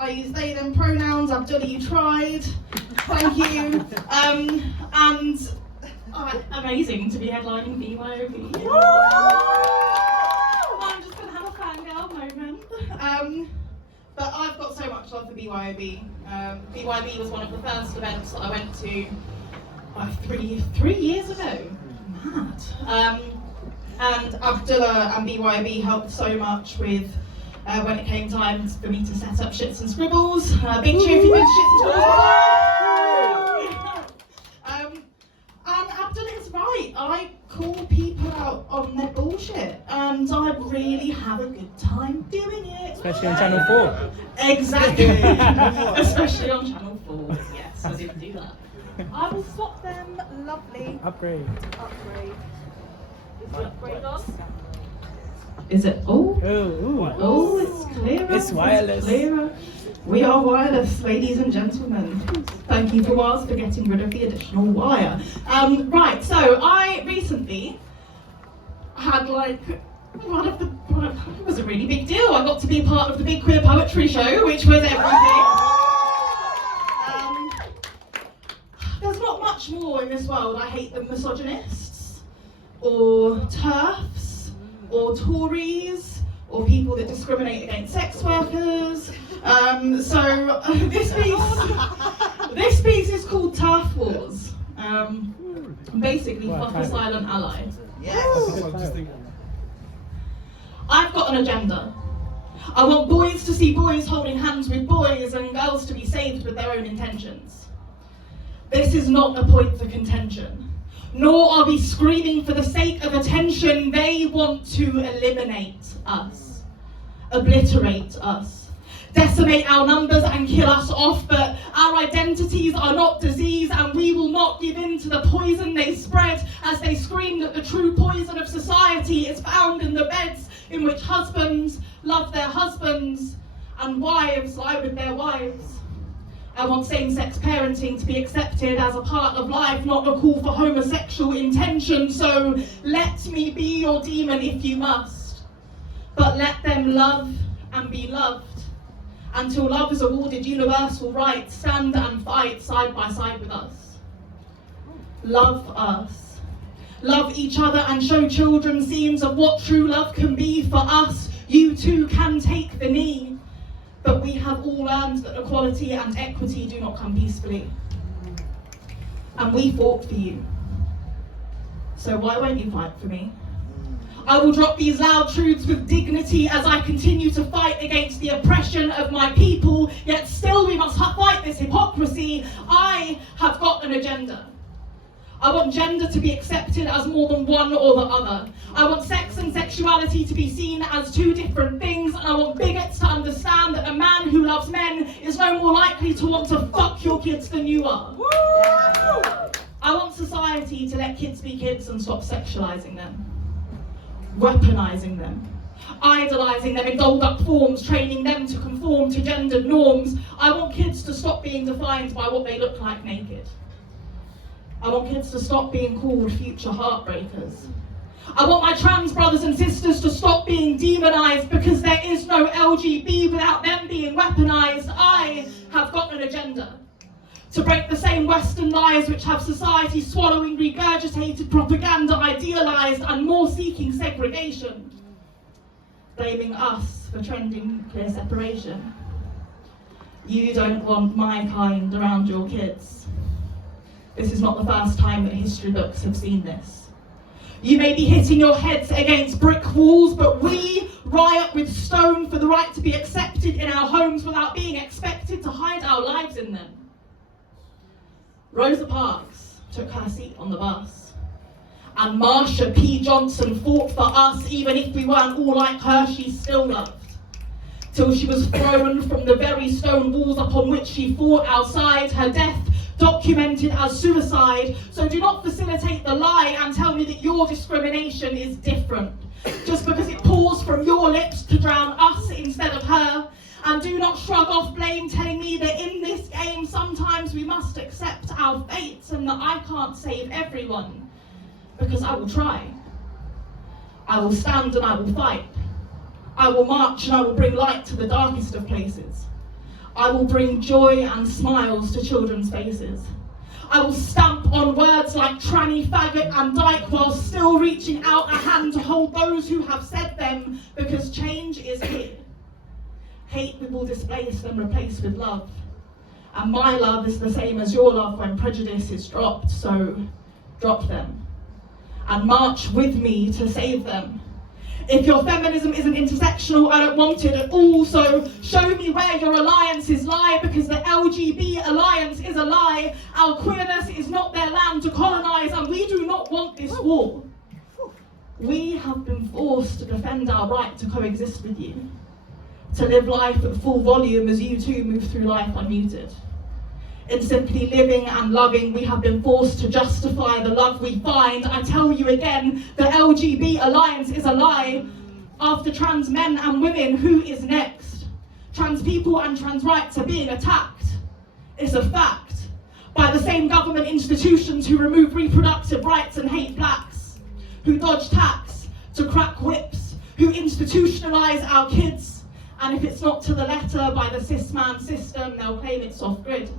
I use they, them pronouns. Abdullah, you tried. Thank you. And amazing to be headlining BYOB. I'm just going to have a fangirl moment. But I've got so much love for BYOB. BYOB was one of the first events that I went to 3 years ago. Mad. And Abdullah and BYOB helped so much with when it came time for me to set up Shits and Scribbles. Big cheer if you've been to Shits and Scribbles. And Abdullah is right. I call people out on their bullshit, and I really have a good time doing it. Especially on Channel 4. Exactly. Especially on Channel 4. Yes, I didn't do that. I will swap them. Lovely. Upgrade. Is the upgrade on? Is it? Oh, it's clearer. It's wireless. It's clearer. We are wireless, ladies and gentlemen. Thank you, Fawaz, for getting rid of the additional wire. Right, so I recently had it was a really big deal. I got to be part of the big queer poetry show, which was everything. There's not much more in this world I hate than misogynists, or TERFs, or Tories, or people that discriminate against sex workers. So this piece is called TERF Wars. Basically, fuck a silent ally. Yes. I've got an agenda. I want boys to see boys holding hands with boys and girls to be saved with their own intentions. This is not a point for contention, nor are we screaming for the sake of attention. They want to eliminate us, obliterate us, decimate our numbers and kill us off, but our identities are not disease, and we will not give in to the poison they spread as they scream that the true poison of society is found in the beds in which husbands love their husbands and wives lie with their wives. I want same-sex parenting to be accepted as a part of life, not a call for homosexual intention. So let me be your demon if you must, but let them love and be loved. Until love is awarded universal rights, stand and fight side by side with us. Love us. Love each other and show children scenes of what true love can be. For us, you too can take the knee. But we have all learned that equality and equity do not come peacefully. And we fought for you. So why won't you fight for me? I will drop these loud truths with dignity as I continue to fight against the oppression of my people, yet still we must fight this hypocrisy. I have got an agenda. I want gender to be accepted as more than one or the other. I want sex and sexuality to be seen as two different things, and I want bigots to understand that a man who loves men is no more likely to want to fuck your kids than you are. I want society to let kids be kids and stop sexualizing them, weaponizing them, idolizing them in dolled up forms, training them to conform to gendered norms. I want kids to stop being defined by what they look like naked. I want kids to stop being called future heartbreakers. I want my trans brothers and sisters to stop being demonized, because there is no LGB without them being weaponized. I have got an agenda to break the same Western lies which have society swallowing regurgitated propaganda, idealized and more seeking segregation, blaming us for trending nuclear separation. You don't want my kind around your kids. This is not the first time that history books have seen this. You may be hitting your heads against brick walls, but we riot with stone for the right to be accepted in our homes without being expected to hide our lives in them. Rosa Parks took her seat on the bus, and Marsha P. Johnson fought for us. Even if we weren't all like her, she still loved, till she was thrown from the very stone walls upon which she fought outside. Her death documented as suicide. So do not facilitate the lie and tell me that your discrimination is different, just because it pours from your lips to drown us instead of her. And do not shrug off blame, telling me that in this game sometimes we must accept our fates and that I can't save everyone, because I will try. I will stand and I will fight. I will march and I will bring light to the darkest of places. I will bring joy and smiles to children's faces. I will stamp on words like tranny, faggot and dyke while still reaching out a hand to hold those who have said them, because change is here. Hate we will displace and replace with love. And my love is the same as your love when prejudice is dropped, so drop them. And march with me to save them. If your feminism isn't intersectional, I don't want it at all, so show me where your alliances lie, because the LGB alliance is a lie. Our queerness is not their land to colonise, and we do not want this war. We have been forced to defend our right to coexist with you, to live life at full volume as you too move through life unmuted. In simply living and loving, we have been forced to justify the love we find. I tell you again, the LGB alliance is a lie. After trans men and women, who is next? Trans people and trans rights are being attacked. It's a fact. By the same government institutions who remove reproductive rights and hate blacks, who dodge tax to crack whips, who institutionalise our kids. And if it's not to the letter by the cis-man system, they'll claim it's off-grid.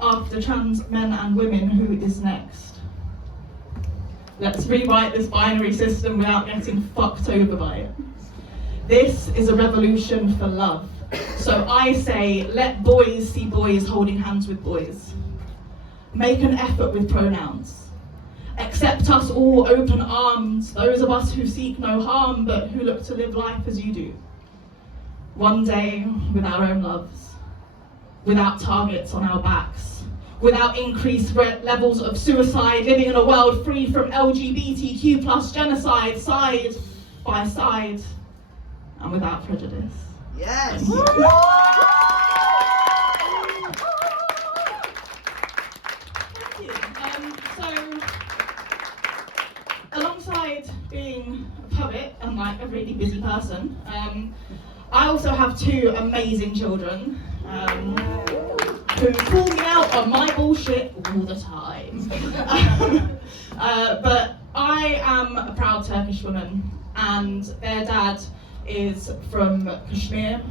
After trans men and women, who is next? Let's rewrite this binary system without getting fucked over by it. This is a revolution for love. So I say, let boys see boys holding hands with boys. Make an effort with pronouns. Accept us all open arms, those of us who seek no harm, but who look to live life as you do. One day, with our own loves. Without targets on our backs, without increased levels of suicide, living in a world free from LGBTQ plus genocide, side by side, and without prejudice. Yes! Thank you. So, alongside being a poet and like a really busy person, I also have two amazing children. Who call me out on my bullshit all the time. But I am a proud Turkish woman, and their dad is from Kashmir.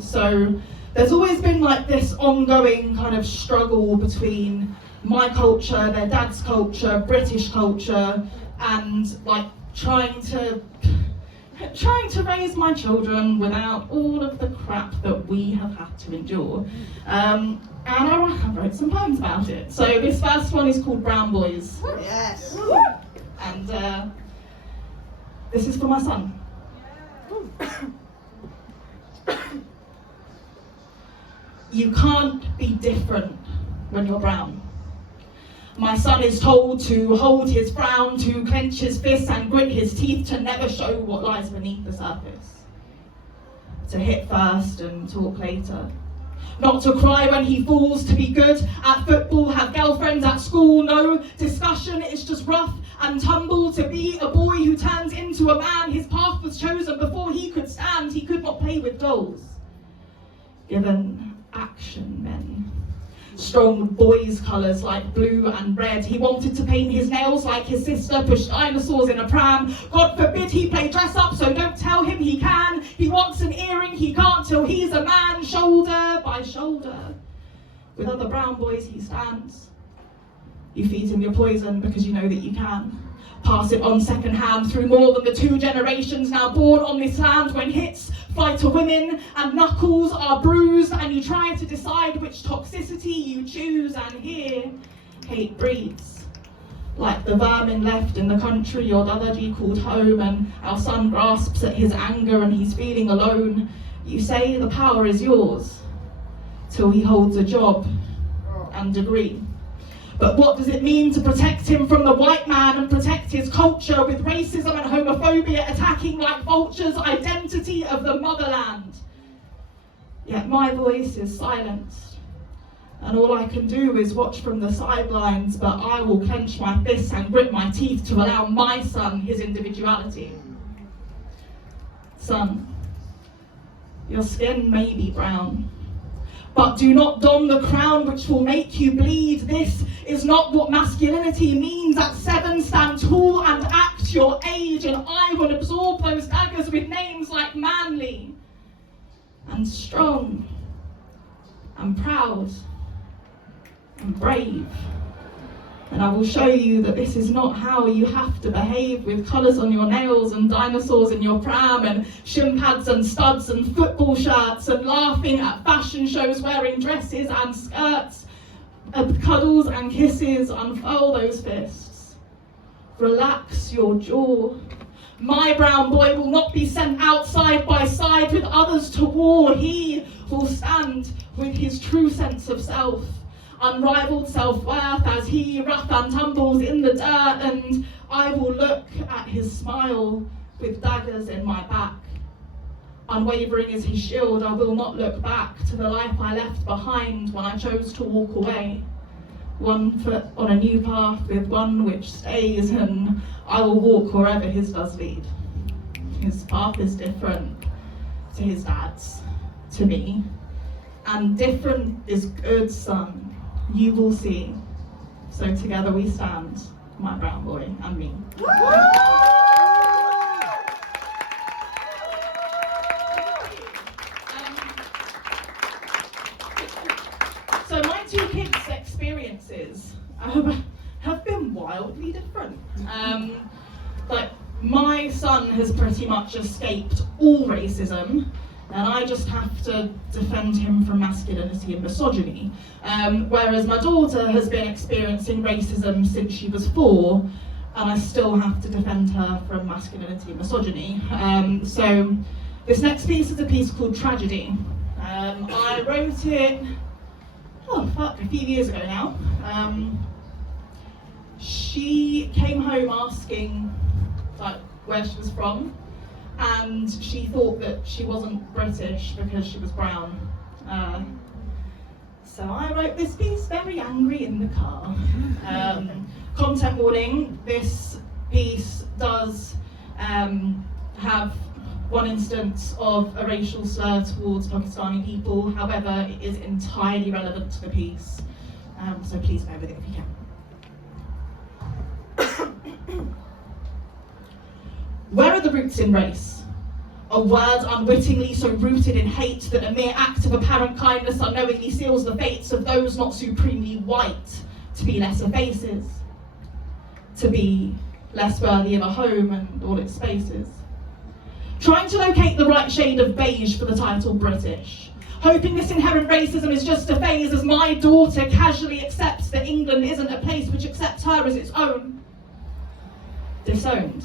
So there's always been like this ongoing kind of struggle between my culture, their dad's culture, British culture, and like trying to raise my children without all of the crap that we have had to endure. And I wrote some poems about it. So this first one is called Brown Boys. Yes! And this is for my son. You can't be different when you're brown. My son is told to hold his frown, to clench his fists and grit his teeth, to never show what lies beneath the surface. To hit first and talk later. Not to cry when he falls, to be good at football, have girlfriends at school. No discussion, it's just rough and tumble. To be a boy who turns into a man, his path was chosen before he could stand. He could not play with dolls. Given action men. Strong boys' colours like blue and red. He wanted to paint his nails like his sister, push dinosaurs in a pram. God forbid he play dress up, so don't tell him he can. He wants an earring, he can't till he's a man, shoulder by shoulder. With other brown boys he stands. You feed him your poison because you know that you can. Pass it on second hand through more than the 2 generations now born on this land. When hits fly to women and knuckles are bruised, and you try to decide which toxicity you choose, and here hate breeds. Like the vermin left in the country your Dadaji called home, and our son grasps at his anger and he's feeling alone. You say the power is yours till he holds a job and degree. But what does it mean to protect him from the white man and protect his culture, with racism and homophobia attacking like vultures identity of the motherland? Yet my voice is silenced, and all I can do is watch from the sidelines, but I will clench my fists and grit my teeth to allow my son his individuality. Son, your skin may be brown, but do not don the crown which will make you bleed. This is not what masculinity means. At 7, stand tall and act your age, and I will absorb those daggers with names like manly and strong and proud and brave. And I will show you that this is not how you have to behave, with colours on your nails and dinosaurs in your pram and shin pads and studs and football shirts and laughing at fashion shows wearing dresses and skirts. Cuddles and kisses, unfurl those fists. Relax your jaw. My brown boy will not be sent out side by side with others to war. He will stand with his true sense of self, unrivaled self-worth, as he rough and tumbles in the dirt, and I will look at his smile with daggers in my back. Unwavering is his shield, I will not look back to the life I left behind when I chose to walk away. One foot on a new path with one which stays, and I will walk wherever his does lead. His path is different to his dad's, to me, and different is good, son. You will see. So together we stand, my brown boy and me. So my two kids' experiences have been wildly different. Like, my son has pretty much escaped all racism, and I just have to defend him from masculinity and misogyny. Whereas my daughter has been experiencing racism since she was 4, and I still have to defend her from masculinity and misogyny. So this next piece is a piece called Tragedy. I wrote it, a few years ago now. She came home asking where she was from, and she thought that she wasn't British because she was brown. So I wrote this piece very angry in the car. Content warning, this piece does have one instance of a racial slur towards Pakistani people. However, it is entirely relevant to the piece. So please bear with it if you can. Where are the roots in race? A word unwittingly so rooted in hate that a mere act of apparent kindness unknowingly seals the fates of those not supremely white to be lesser faces, to be less worthy of a home and all its spaces. Trying to locate the right shade of beige for the title British, hoping this inherent racism is just a phase as my daughter casually accepts that England isn't a place which accepts her as its own. Disowned.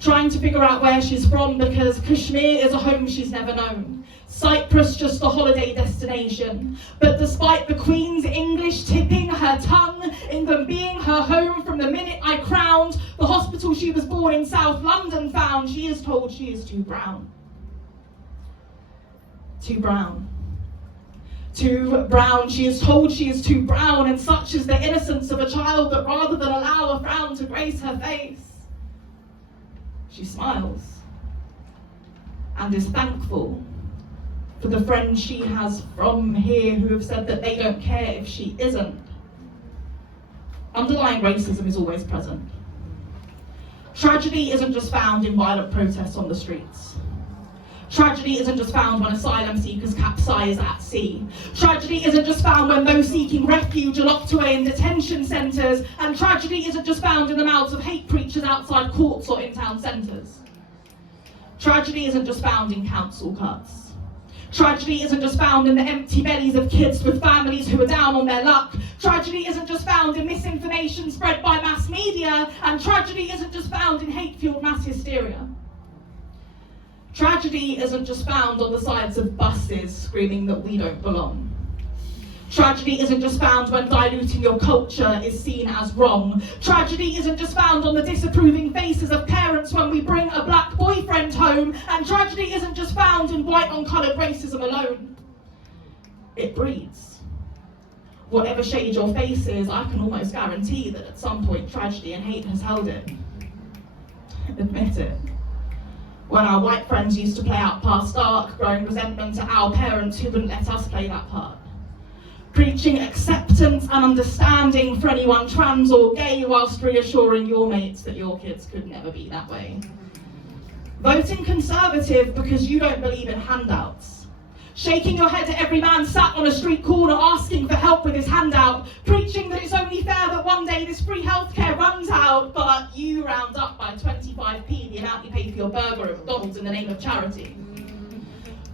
Trying to figure out where she's from because Kashmir is a home she's never known. Cyprus just a holiday destination. But despite the Queen's English tipping her tongue, England being her home from the minute I crowned, the hospital she was born in South London found, she is told she is too brown. Too brown. Too brown, she is told she is too brown, and such is the innocence of a child that rather than allow a frown to grace her face, she smiles and is thankful for the friends she has from here who have said that they don't care if she isn't. Underlying racism is always present. Tragedy isn't just found in violent protests on the streets. Tragedy isn't just found when asylum seekers capsize at sea. Tragedy isn't just found when those seeking refuge are locked away in detention centres. And tragedy isn't just found in the mouths of hate preachers outside courts or in town centres. Tragedy isn't just found in council cuts. Tragedy isn't just found in the empty bellies of kids with families who are down on their luck. Tragedy isn't just found in misinformation spread by mass media. And tragedy isn't just found in hate-fueled mass hysteria. Tragedy isn't just found on the sides of buses screaming that we don't belong. Tragedy isn't just found when diluting your culture is seen as wrong. Tragedy isn't just found on the disapproving faces of parents when we bring a black boyfriend home. And tragedy isn't just found in white on coloured racism alone. It breeds. Whatever shade your face is, I can almost guarantee that at some point tragedy and hate has held it. Admit it. When our white friends used to play out past dark, growing resentment at our parents who wouldn't let us play that part. Preaching acceptance and understanding for anyone trans or gay whilst reassuring your mates that your kids could never be that way. Voting Conservative because you don't believe in handouts. shaking your head at every man sat on a street corner asking for help with his handout, preaching that it's only fair that one day this free healthcare runs out, but you round up by 25p the amount you pay for your burger at McDonald's in the name of charity.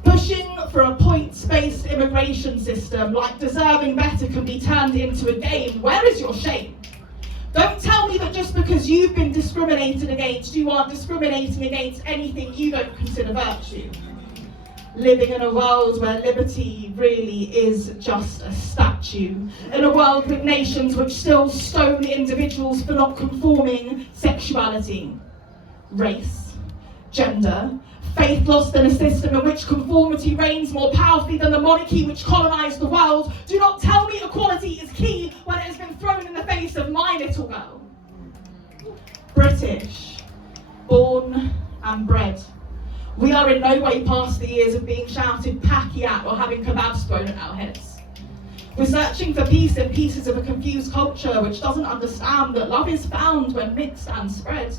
Pushing for a points-based immigration system like deserving better can be turned into a game. Where is your shame? Don't tell me that just because you've been discriminated against, you aren't discriminating against anything you don't consider virtue. Living in a world where liberty really is just a statue. In a world with nations which still stone individuals for not conforming sexuality, race, gender, faith lost in a system in which conformity reigns more powerfully than the monarchy which colonised the world. Do not tell me equality is key when it has been thrown in the face of my little girl. British, born and bred. We are in no way past the years of being shouted packy at or having kebabs thrown at our heads. We're searching for peace in pieces of a confused culture which doesn't understand that love is found when mixed and spread.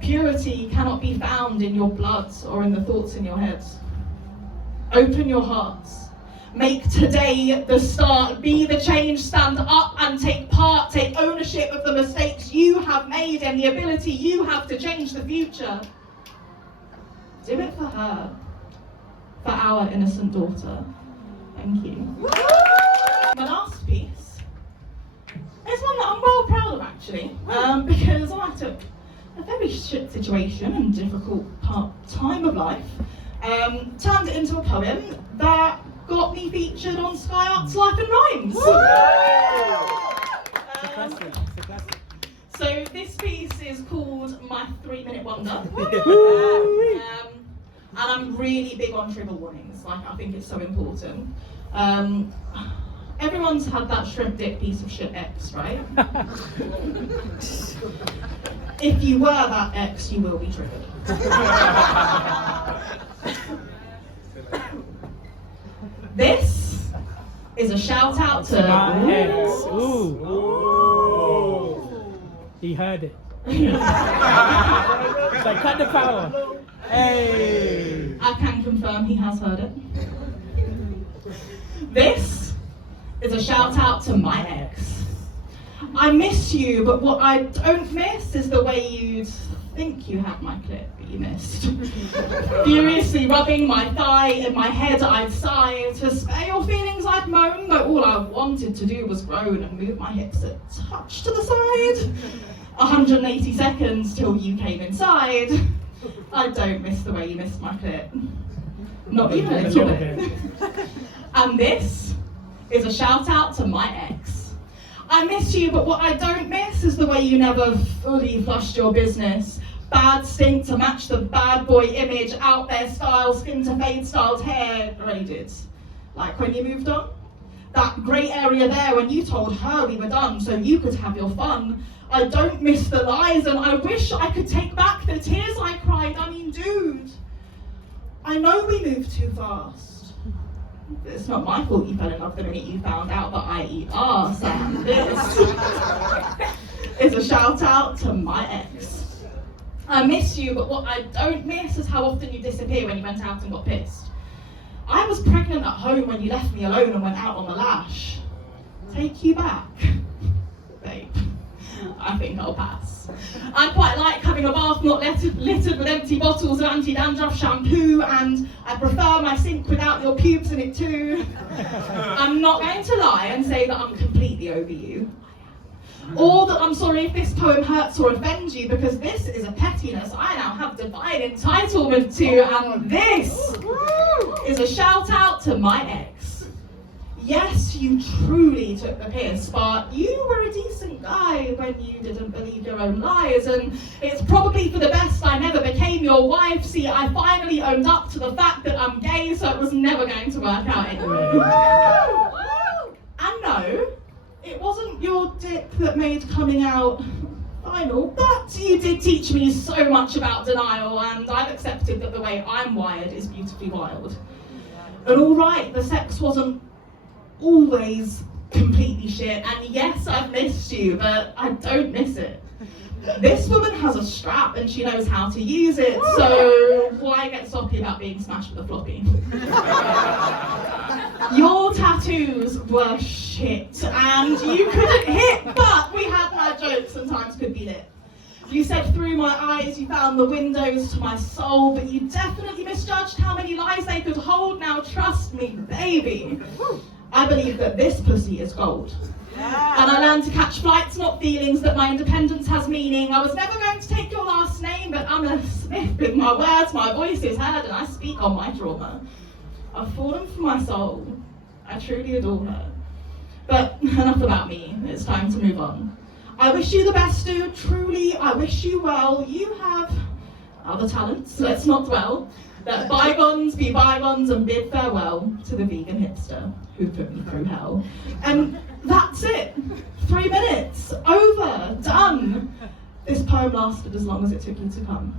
Purity cannot be found in your blood or in the thoughts in your heads. Open your hearts. Make today the start. Be the change. Stand up and take part. Take ownership of the mistakes you have made and the ability you have to change the future. Do it for her. For our innocent daughter. Thank you. My last piece is one that I'm well proud of, actually, because I took a very shit situation and difficult time of life, turned it into a poem that got me featured on Sky Arts Life and Rhymes. So this piece is called My 3-Minute Wonder, and I'm really big on trigger warnings. Like, I think it's so important. Everyone's had that shrimp dick piece of shit ex, right? If you were that ex, you will be triggered. This is a shout out to my ex. Ooh. He heard it. It's like, cut the power. Hey. I can confirm he has heard it. This is a shout out to my ex. I miss you, but what I don't miss is the way you'd think you had my clip, but you missed. Furiously rubbing my thigh, in my head I'd sigh. To spare your feelings I'd moan, though all I wanted to do was groan and move my hips a touch to the side. 180 seconds till you came inside. I don't miss the way you missed my clip. Not even a little bit. And this is a shout out to my ex. I miss you, but what I don't miss is the way you never fully flushed your business. Bad stink to match the bad boy image, out there style, skin to fade styled hair graded. Like when you moved on. That grey area there when you told her we were done so you could have your fun. I don't miss the lies and I wish I could take back the tears I cried. I mean, dude, I know we moved too fast. It's not my fault you fell in love the minute you found out that I eat arse, and this is a shout out to my ex. I miss you, but what I don't miss is how often you disappear when you went out and got pissed. I was pregnant at home when you left me alone and went out on the lash. Take you back, babe. I think I'll pass. I quite like having a bath not littered with empty bottles of anti-dandruff shampoo, and I prefer my sink without your pubes in it too. I'm not going to lie and say that I'm completely over you. Or that I'm sorry if this poem hurts or offends you, because this is a pettiness I now have divine entitlement to, and this is a shout out to my ex. Yes, you truly took the piss, but you were a decent guy when you didn't believe your own lies, and it's probably for the best I never became your wife. See, I finally owned up to the fact that I'm gay, so it was never going to work out anyway. And no, it wasn't your dick that made coming out final, but you did teach me so much about denial, and I've accepted that the way I'm wired is beautifully wild. And all right, the sex wasn't always completely shit, and yes, I've missed you, but I don't miss it. This woman has a strap and she knows how to use it, so why I get soppy about being smashed with a floppy. Your tattoos were shit, and you couldn't hit, but we had mad jokes and times could be lit. You said through my eyes you found the windows to my soul, but you definitely misjudged how many lies they could hold. Now trust me, baby, I believe that this pussy is gold. And I learned to catch flights, not feelings, that my independence has meaning. I was never going to take your last name, but I'm a smith with my words, my voice is heard, and I speak on my trauma. I've fallen for my soul. I truly adore her. But enough about me, it's time to move on. I wish you the best, dude, truly, I wish you well. You have other talents, let's not dwell. Let bygones be bygones and bid farewell to the vegan hipster who put me through hell. And that's it. 3 minutes. Over. Done. This poem lasted as long as it took you to come.